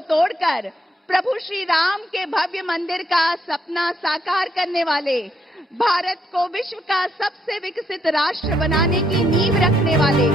तोड़कर प्रभु श्री राम के भव्य मंदिर का सपना साकार करने वाले भारत को विश्व का सबसे विकसित राष्ट्र बनाने की नींव रखने वाले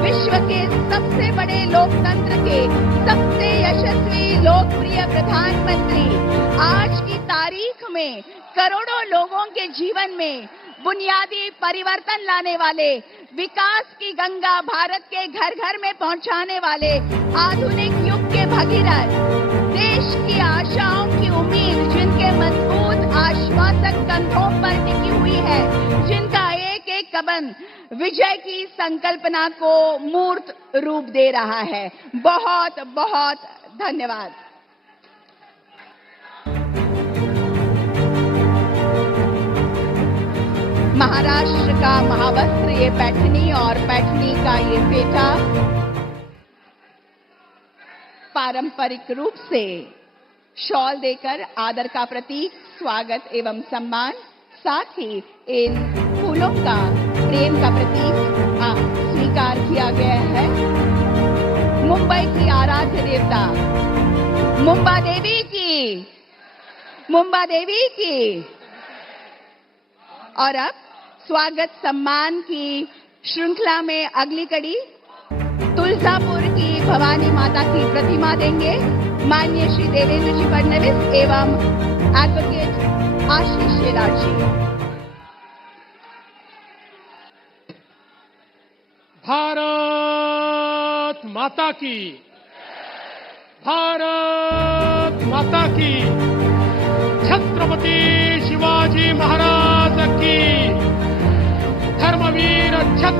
विश्व के सबसे बड़े लोकतंत्र के सबसे यशस्वी, लोकप्रिय प्रधानमंत्री, आज की तारीख में करोड़ों लोगों के जीवन में बुनियादी परिवर्तन लाने वाले, विकास की गंगा भारत के घर घर में पहुँचाने वाले आधुनिक युग के भगीरथ। देश की आशाओं की उम्मीद जिनके मज़बूत आश्वासक कंधों पर टिकी हुई है, जिनका एक एक कबन विजय की संकल्पना को मूर्त रूप दे रहा है। बहुत बहुत धन्यवाद। महाराष्ट्र का महावस्त्र, ये पैठनी और पैठनी का ये फेटा पारंपरिक रूप से शॉल देकर आदर का प्रतीक, स्वागत एवं सम्मान, साथ ही इन फूलों का प्रेम का प्रतीक स्वीकार किया गया है। मुंबई की आराध्य देवता, मुंबा देवी की, मुंबा देवी की। और अब स्वागत सम्मान की श्रृंखला में अगली कड़ी तुलजापुर की भवानी माता की प्रतिमा देंगे माननीय श्री देवेंद्र जी फडणवीस एवं एडवोकेट आशीष शेलार जी। भारत माता की। भारत माता की। छत्रपति शिवाजी महाराज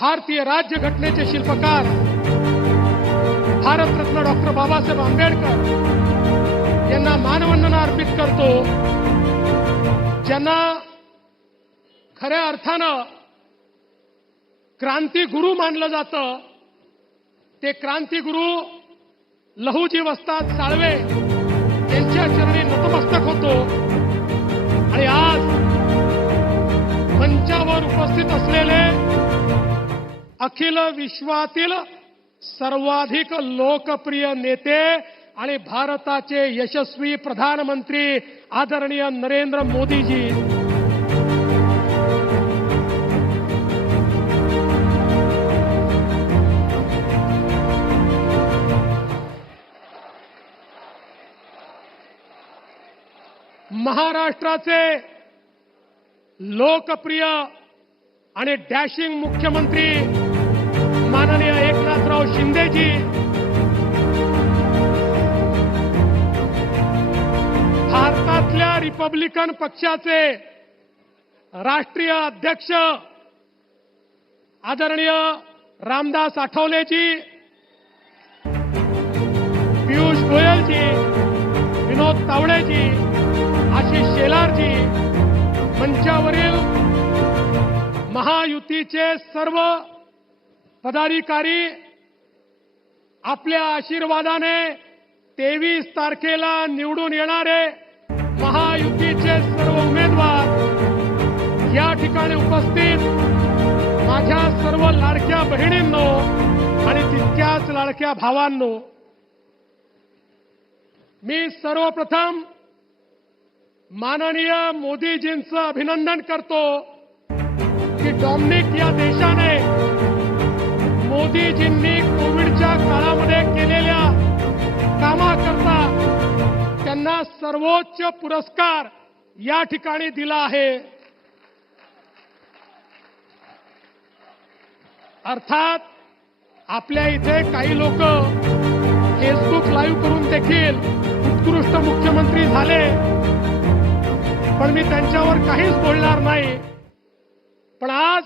भारतीय राज्य घटनेचे शिल्पकार भारतरत्न डॉक्टर बाबासाहेब आंबेडकर यांना मानवंदना अर्पित करतो ज्यांना खऱ्या अर्थानं क्रांतिगुरु मानलं जातं. ते क्रांतिगुरु लहुजी वस्ताद साळवे यांच्या चरणी नतमस्तक होतो. आणि आज मंचावर उपस्थित असलेले अखिल विश्वातील सर्वाधिक लोकप्रिय नेते आणि भारताचे यशस्वी प्रधानमंत्री आदरणीय नरेंद्र मोदीजी. महाराष्ट्राचे लोकप्रिय आणि डॅशिंग मुख्यमंत्री शिंदेजी भारतातल्या रिपब्लिकन पक्षाचे राष्ट्रीय अध्यक्ष आदरणीय रामदास आठवलेजी पियुष गोयलजी विनोद तावडेजी आशिष शेलारजी मंचावरील महायुतीचे सर्व पदाधिकारी आपल्या आशीर्वादाने तेवीस तारखेला निवडून येणारे महायुतीचे सर्व उमेदवार या ठिकाणी उपस्थित माझ्या सर्व लाडक्या बहिणींनो आणि तितक्याच लाडक्या भावांनो मी सर्वप्रथम माननीय मोदीजींचं अभिनंदन करतो की डॉमनिक या देशाने मोदीजींनी कोविडच्या काळामध्ये केलेल्या कामाकरता त्यांना सर्वोच्च पुरस्कार या ठिकाणी दिला आहे. अर्थात आपल्या इथे काही लोक फेसबुक लाईव्ह करून देखील उत्कृष्ट मुख्यमंत्री झाले. पण मी त्यांच्यावर काहीच बोलणार नाही. पण आज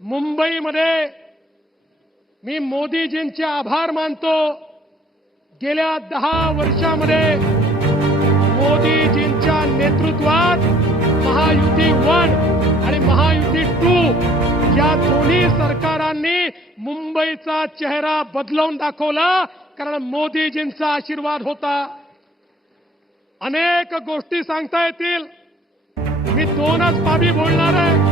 मुंबईमध्ये मी मोदीजींचे आभार मानतो. गेल्या दहा वर्षामध्ये मोदीजींच्या नेतृत्वात महायुती वन आणि महायुती टू या दोन्ही सरकारांनी मुंबईचा चेहरा बदलवून दाखवला कारण मोदीजींचा आशीर्वाद होता. अनेक गोष्टी सांगता येतील. मी दोनच बाबी बोलणार आहे.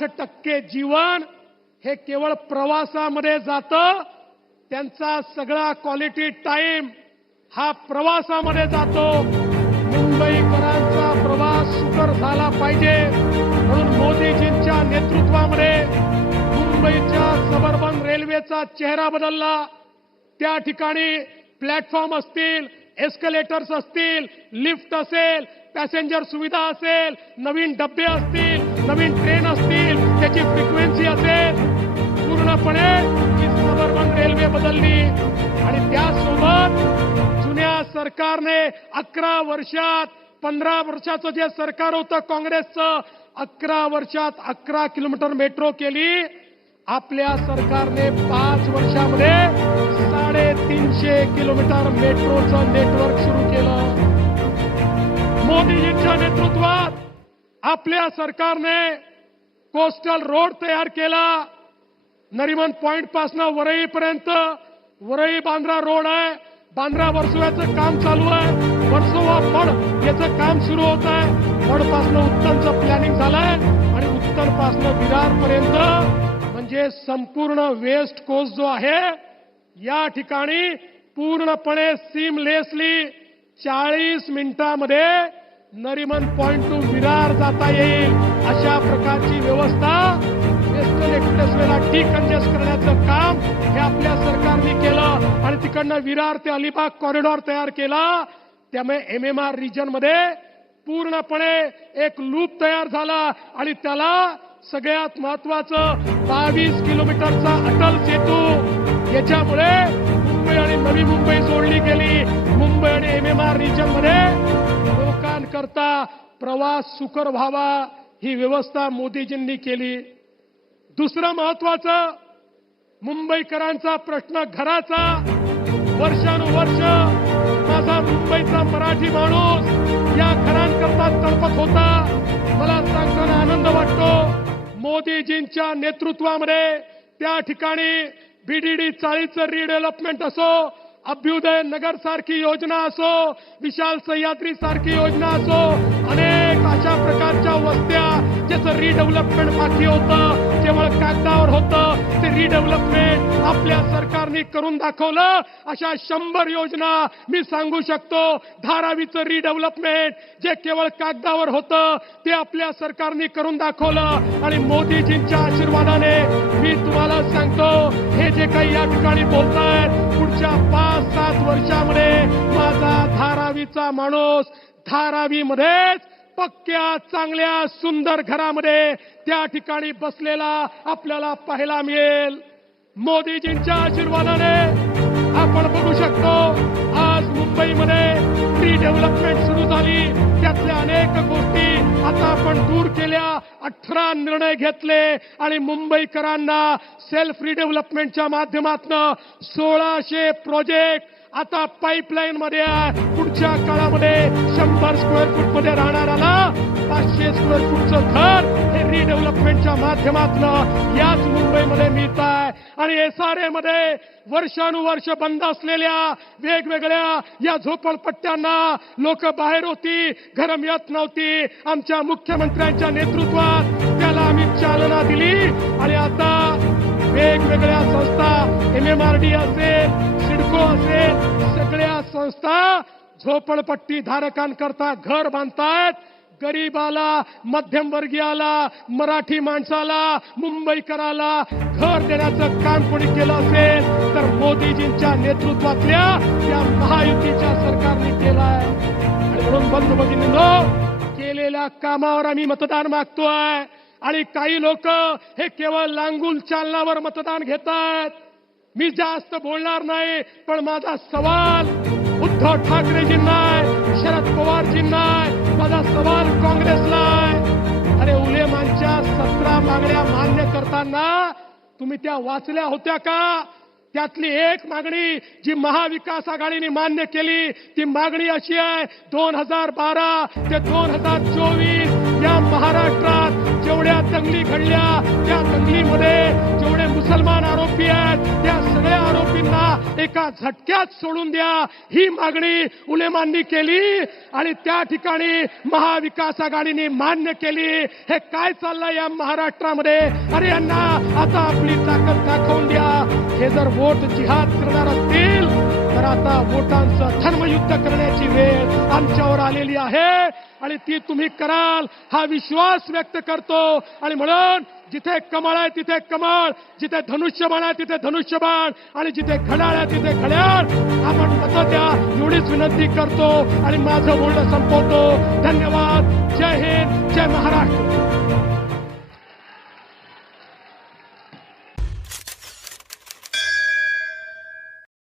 साठ टक्के जीवन हे केवळ प्रवासामध्ये जातं. त्यांचा सगळा क्वालिटी टाइम हा प्रवासामध्ये जातो. मुंबईकरांचा प्रवास सुकर झाला पाहिजे. म्हणून मोदीजींच्या नेतृत्वामध्ये मुंबईच्या सबर्बन रेल्वेचा चेहरा बदलला. त्या ठिकाणी प्लॅटफॉर्म असतील एस्कलेटर्स असतील लिफ्ट असेल पॅसेंजर सुविधा असेल नवीन डबे असतील नवीन ट्रेन असतील त्याची फ्रिक्वेन्सी असेल. पूर्णपणे ही सबर्बन रेल्वे बदलली. आणि त्यासोबत जुन्या सरकारने अकरा वर्षात पंधरा वर्षाचं जे सरकार होतं काँग्रेसचं अकरा वर्षात अकरा किलोमीटर मेट्रो केली. आपल्या सरकारने पाच वर्षामध्ये साडेतीनशे किलोमीटर मेट्रोचं नेटवर्क सुरू केलं. मोदीजींच्या नेतृत्वात आपल्या सरकारने कोस्टल रोड तयार केला. नरिमन पॉइंट पासनं वरईपर्यंत वरई बांद्रा रोड आहे. बांद्रा वर्सोव्याचं काम चालू आहे. वर्सोवा फड याचं काम सुरू होत आहे. फडपासनं उत्तरचं प्लॅनिंग झालंय. आणि उत्तरपासनं विरार पर्यंत म्हणजे संपूर्ण वेस्ट कोस्ट जो आहे या ठिकाणी पूर्णपणे सीमलेसली चाळीस मिनिटामध्ये नरिमन पॉइंट टू विरार जाता येईल अशा प्रकारची व्यवस्था वेस्टर्न एक्सप्रेसवेला डिकंजेस्ट करण्याचं काम हे आपल्या सरकारने केलं आणि तिकडनं विरार ते अलिबाग कॉरिडॉर तयार केला. त्यामुळे एम एम आर रिजनमध्ये पूर्णपणे एक लूप तयार झाला आणि त्याला सगळ्यात महत्वाचं बावीस किलोमीटरचा अटल सेतू. याच्यामुळे मुंबई आणि नवी मुंबई जोडली गेली. मुंबई आणि एम एम आर रिजनमध्ये लोकांकरता प्रवास सुकर व्हावा ही व्यवस्था मोदीजींनी केली. दुसरं महत्वाचं मुंबईकरांचा प्रश्न घराचा. वर्षानुवर्ष माझा मुंबईचा मराठी माणूस या घरांकरता तडपत होता. मला सांगताना आनंद वाटतो. मोदीजींच्या नेतृत्वामध्ये त्या ठिकाणी बीडीडी चाळीचं रिडेव्हलपमेंट असो अभ्युदय नगर सारखी योजना असो विशाल सह्याद्री सारखी योजना असो अनेक अशा प्रकारच्या वस्त्या ज्याचं रिडेव्हलपमेंट बाकी होतं केवळ कागदावर होतं ते रिडेव्हलपमेंट आपल्या सरकारने करून दाखवलं. अशा शंभर योजना मी सांगू शकतो. धारावीचं रिडेव्हलपमेंट जे केवळ कागदावर होतं ते आपल्या सरकारने करून दाखवलं. आणि मोदीजींच्या आशीर्वादाने मी तुम्हाला सांगतो हे जे काही या ठिकाणी बोलतायत पुढच्या पाच सात वर्षामध्ये माझा धारावीचा माणूस धारावीमध्येच पक्क्या चांगल्या सुंदर घरामध्ये त्या ठिकाणी बसलेला आपल्याला पाहायला मिळेल. मोदीजींच्या आशीर्वादाने आपण बघू शकतो आज मुंबईमध्ये रिडेव्हलपमेंट सुरू झाली. त्यातल्या अनेक गोष्टी आता आपण दूर केल्या अठरा निर्णय घेतले आणि मुंबईकरांना सेल्फ रिडेव्हलपमेंटच्या माध्यमातून सोळाशे प्रोजेक्ट आता पाईपलाईन मध्ये पुढच्या काळामध्ये शंभर स्क्वेअर फूटमध्ये राहणाऱ्याला पाचशे स्क्वेअर फूटचं घर हे रिडेव्हलपमेंटच्या माध्यमातून याच मुंबईमध्ये मिळत आहे. आणि एसआरए मध्ये वर्षानुवर्ष बंद असलेल्या वेगवेगळ्या या झोपडपट्ट्यांना लोक बाहेर होती घर मिळत नव्हती. आमच्या मुख्यमंत्र्यांच्या नेतृत्वात त्याला आम्ही चालना दिली. आणि आता वेगवेगळ्या संस्था एम एम आर डी असेल असे असेल सगळ्या संस्था झोपडपट्टी धारकांकरता घर बांधतायत. गरीबाला मध्यमवर्गीयाला मराठी माणसाला मुंबईकराला घर देण्याचं काम कोणी केलं असेल तर मोदीजींच्या नेतृत्वातल्या त्या महायुतीच्या सरकारने केलं आहे. आणि म्हणून बंधू भगिनींनो केलेल्या कामावर आम्ही मतदान मागतोय. आणि काही लोक हे केवळ लांगूल चालनावर मतदान घेत आहेत मी जास्त बोलणार नाही पण माझा सवाल उद्धव ठाकरेजींना आहे शरद पवारजींना आहे माझा सवाल काँग्रेसला आहे अरे उलेमांच्या सतरा मागण्या मान्य करताना तुम्ही त्या वाचल्या होत्या का? त्यातली एक मागणी जी महाविकास आघाडीने मान्य केली ती मागणी अशी आहे दोन हजार बारा ते दोन हजार चोवीस या महाराष्ट्रात जेवढ्या दंगली घडल्या त्या दंगलीमध्ये जेवढे मुसलमान आरोपी आहेत त्या सगळ्या आरोपींना एका झटक्यात सोडून द्या. ही मागणी उलेमांनी केली आणि त्या ठिकाणी महाविकास आघाडीने मान्य केली. हे काय चाललंय या महाराष्ट्रामध्ये? अरे यांना आता आपली ताकद दाखवून द्या. हे जर वोट जिहाद करणार असतील तर आता वोटांचं धर्मयुद्ध करण्याची वेळ आमच्यावर आलेली आहे. आणि ती तुम्ही कराल हा विश्वास व्यक्त करतो. आणि म्हणून जिथे कमळ आहे तिथे कमळ. जिथे धनुष्यबाण आहे तिथे धनुष्यबाण. आणि जिथे घड्याळ आहे तिथे घड्याळ. आपण मत द्या एवढीच विनंती करतो. आणि माझं बोलणं संपवतो. धन्यवाद. जय हिंद. जय महाराष्ट्र.